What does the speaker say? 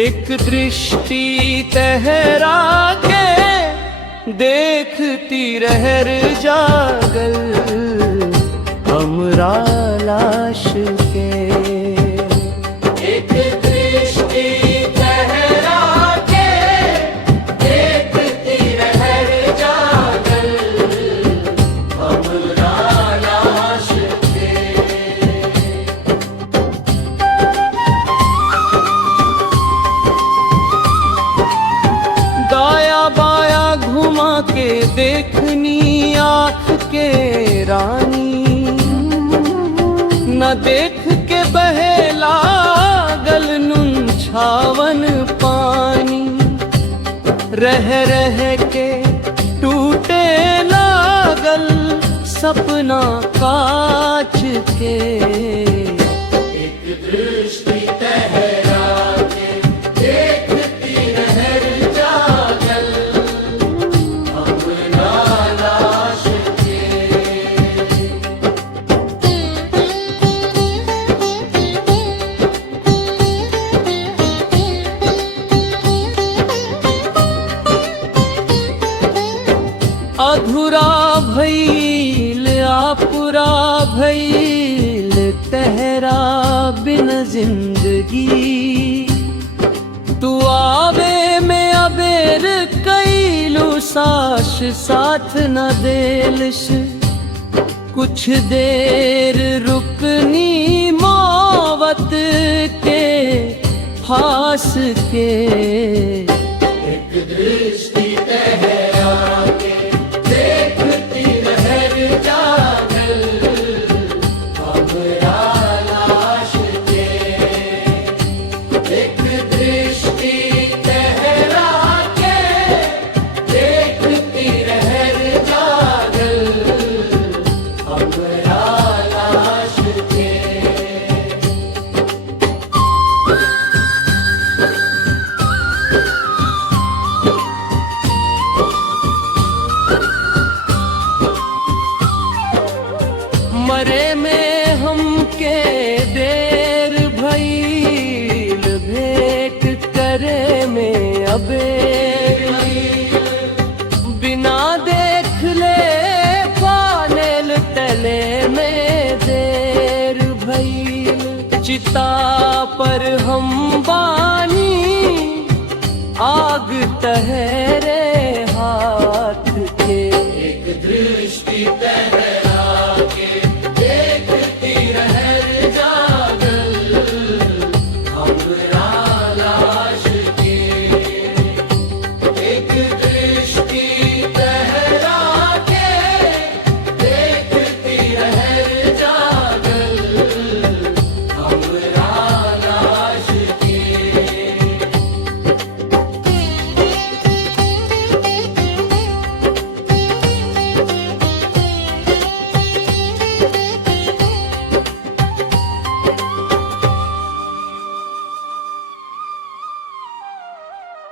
एक दृष्टि तहरा के देखती रहर जागल हमरा लाश के। एक दृष्टि तहरा के देखती रहर जागल हमरा लाश के। दाया बाया घुमा के देखनी आँख के रानी, न देख के बहे लागल नुन छावन पानी। रह रह के टूटे लागल सपना कांच के। एक दृष्टि तहरा के देखती रहर जागल हमरा लाश के। अधूरा भइल आपुरा भइल तहरा बिन जिंदगी। तू आवे में अबेर कैलू साश साथ न देलश। कुछ देर रुकनी मौत के फास के। एक दृष्टि तहरा के देखती रहर जागल हमरा लाश के। एक दृष्टि तहरा के देखती रहर जागल हमरा लाश के। मरे में हमके देर भइल भेंट करे में अबेर भइल। बिना देख ले पानेल तले में देर भइल। चिता पर हम बानी आग तहरे